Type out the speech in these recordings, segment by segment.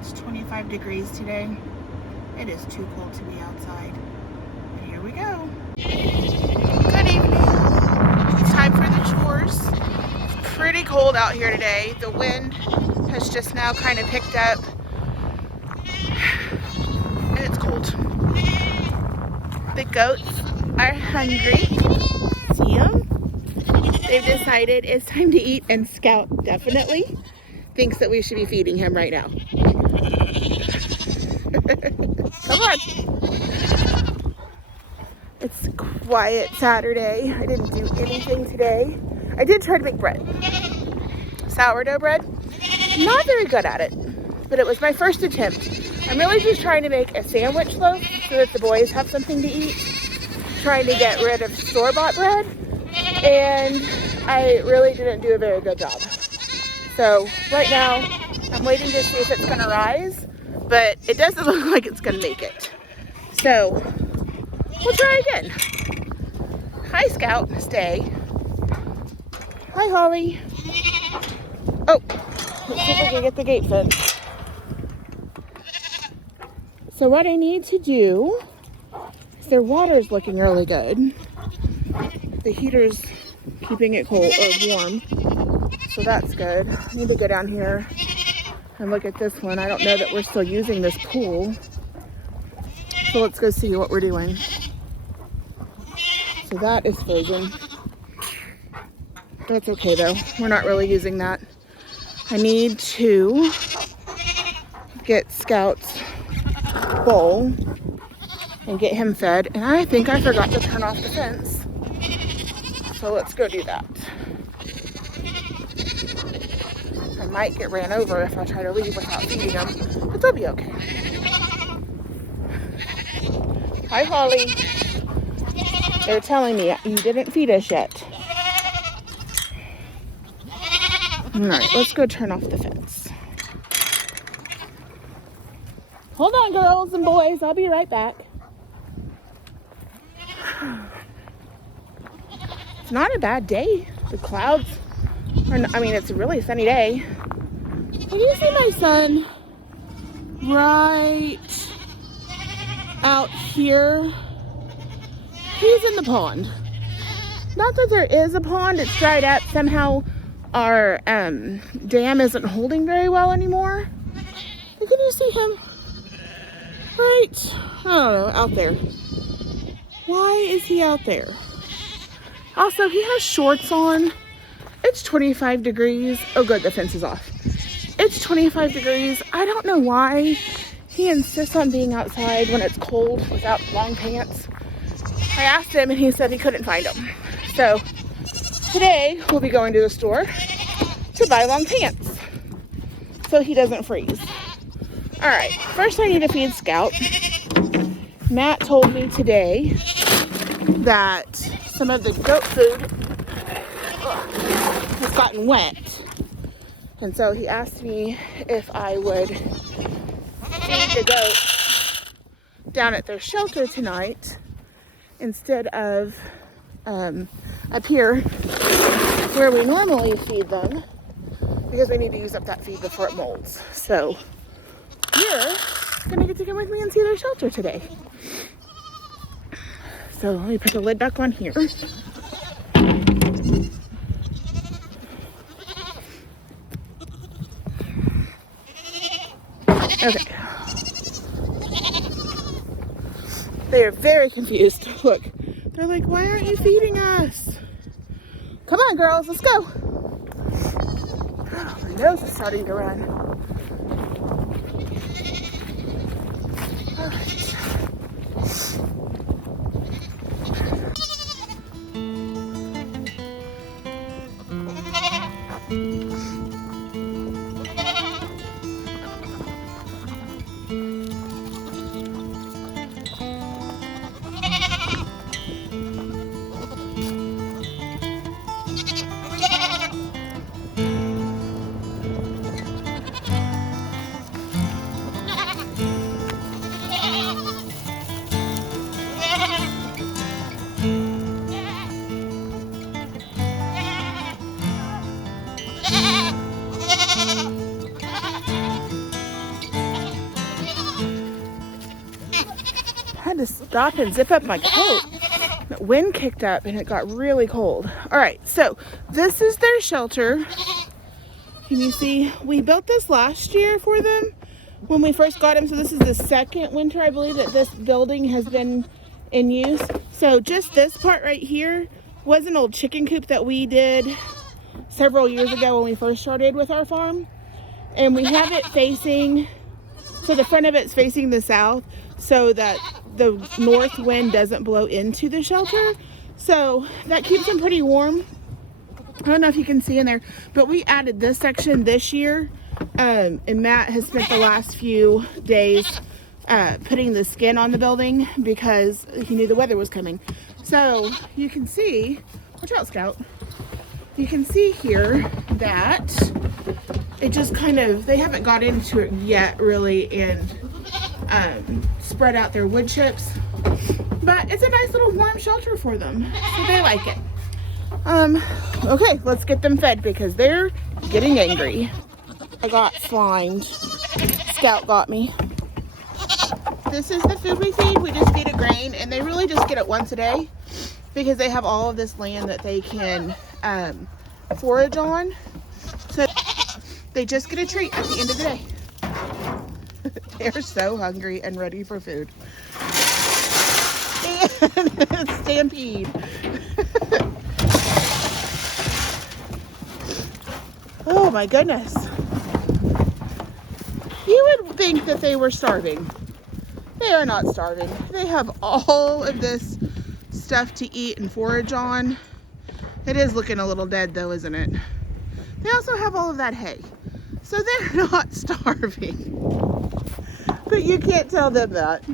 It's 25 degrees today. It is too cold to be outside. And here we go. Good evening. It's time for the chores. It's pretty cold out here today. The wind has just now kind of picked up. And it's cold. The goats are hungry. See them? They've decided it's time to eat, and Scout definitely thinks that we should be feeding him right now. Come on. It's a quiet Saturday. I didn't do anything today. I did try to make bread. Sourdough bread. Not very good at it, but it was my first attempt. I'm really just trying to make a sandwich loaf so that the boys have something to eat. Trying to get rid of store-bought bread, and I really didn't do a very good job. So right now, I'm waiting to see if it's gonna rise, but it doesn't look like it's gonna make it. So we'll try again. Hi, Scout. Stay. Hi, Holly. Oh, let's see if we can get the gate fence. So what I need to do is their water's looking really good. The heater's keeping it cold or warm, so that's good. I need to go down here and look at this one. I don't know that we're still using this pool, so let's go see what we're doing. So that is frozen. That's okay though. We're not really using that. I need to get Scout's bowl and get him fed, and I think I forgot to turn off the fence. So let's go do that. I might get ran over if I try to leave without feeding them, but they'll be okay. Hi, Holly. They're telling me you didn't feed us yet. All right, let's go turn off the fence. Hold on, girls and boys. I'll be right back. It's not a bad day. The clouds are, it's a really sunny day. Can you see my son right out here? He's in the pond. Not that there is a pond, it's dried up. Somehow our dam isn't holding very well anymore. But can you see him? Right, I don't know, out there. Why is he out there? Also, he has shorts on. It's 25 degrees. Oh good, the fence is off. It's 25 degrees. I don't know why he insists on being outside when it's cold without long pants. I asked him and he said he couldn't find them. So today we'll be going to the store to buy long pants so he doesn't freeze. All right, first I need to feed Scout. Matt told me today that some of the goat food has gotten wet. And so he asked me if I would feed the goats down at their shelter tonight instead of up here where we normally feed them, because we need to use up that feed before it molds. So you're gonna get to come with me and see their shelter today. So let me put the lid back on here. Okay. They are very confused. Look, they're like, why aren't you feeding us? Come on, girls, let's go. Oh, my nose is starting to run. All right. to stop and zip up my coat. The wind kicked up and it got really cold. All right, so this is their shelter. Can you see? We built this last year for them when we first got them. So this is the second winter, I believe, that this building has been in use. So just this part right here was an old chicken coop that we did several years ago when we first started with our farm. And we have it facing, so the front of it's facing the south so that the north wind doesn't blow into the shelter. So that keeps them pretty warm. I don't know if you can see in there, but we added this section this year. And Matt has spent the last few days putting the skin on the building because he knew the weather was coming. So you can see, watch out, Scout. You can see here that it just kind of, they haven't got into it yet really and spread out their wood chips. But it's a nice little warm shelter for them, so they like it. Okay, let's get them fed because they're getting angry. I got slimed. Scout got me. This is the food we feed. We just feed a grain, and they really just get it once a day because they have all of this land that they can forage on. So they just get a treat at the end of the day. They're so hungry and ready for food. And stampede. Oh my goodness. You would think that they were starving. They are not starving. They have all of this stuff to eat and forage on. It is looking a little dead though, isn't it? They also have all of that hay. So they're not starving. But you can't tell them that.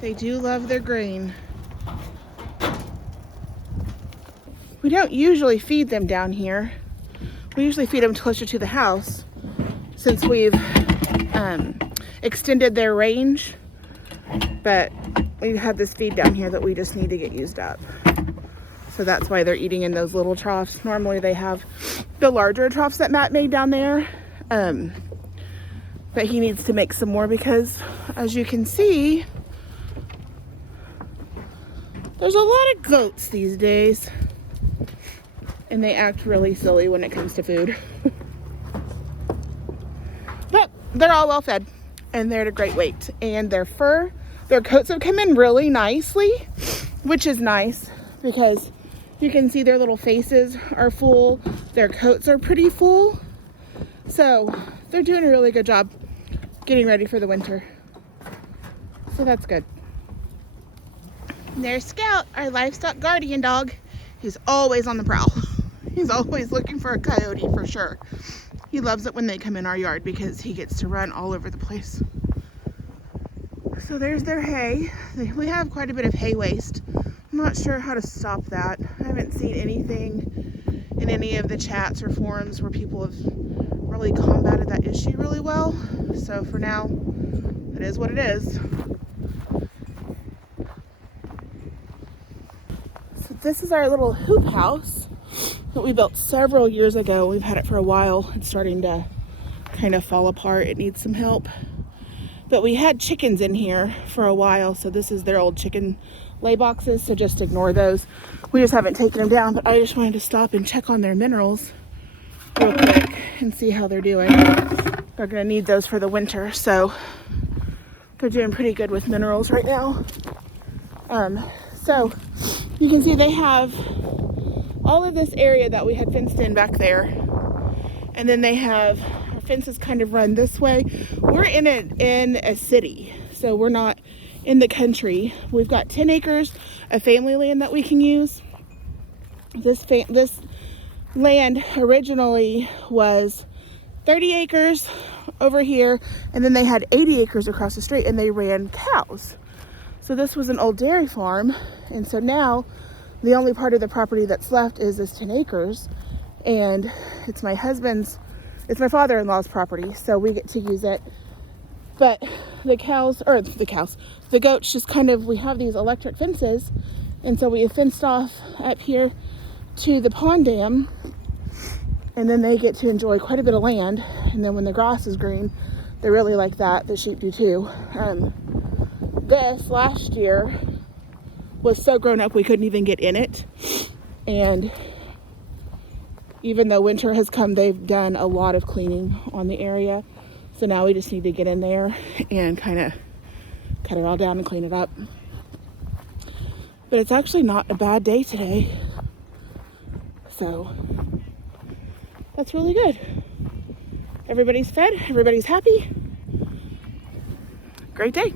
They do love their grain. We don't usually feed them down here. We usually feed them closer to the house since we've extended their range. But we have this feed down here that we just need to get used up. So that's why they're eating in those little troughs. Normally they have the larger troughs that Matt made down there. But he needs to make some more because, as you can see, there's a lot of goats these days, and they act really silly when it comes to food. But they're all well fed, and they're at a great weight. And their fur, their coats have come in really nicely, which is nice because you can see their little faces are full. Their coats are pretty full. So they're doing a really good job getting ready for the winter. So that's good. There's Scout, our livestock guardian dog. He's always on the prowl. He's always looking for a coyote for sure. He loves it when they come in our yard because he gets to run all over the place. So there's their hay. We have quite a bit of hay waste. I'm not sure how to stop that. I haven't seen anything in any of the chats or forums where people have really combated that issue really well. So for now, it is what it is. This is our little hoop house that we built several years ago. We've had it for a while. It's starting to kind of fall apart. It needs some help. But we had chickens in here for a while, so this is their old chicken lay boxes, so just ignore those. We just haven't taken them down, but I just wanted to stop and check on their minerals real quick and see how they're doing. They're gonna need those for the winter, so they're doing pretty good with minerals right now. So you can see they have all of this area that we had fenced in back there. And then they have, our fences kind of run this way. We're in a city, so we're not in the country. We've got 10 acres of family land that we can use. This land originally was 30 acres over here, and then they had 80 acres across the street, and they ran cows. So this was an old dairy farm, and so now the only part of the property that's left is this 10 acres, and it's my father-in-law's property, so we get to use it. But the goats just kind of, we have these electric fences, and so we have fenced off up here to the pond dam, and then they get to enjoy quite a bit of land. And then when the grass is green, they really like that. The sheep do too. This last year was so grown up we couldn't even get in it, and even though winter has come, they've done a lot of cleaning on the area. So now we just need to get in there and kind of cut it all down and clean it up. But it's actually not a bad day today, so that's really good. Everybody's fed, everybody's happy. Great day.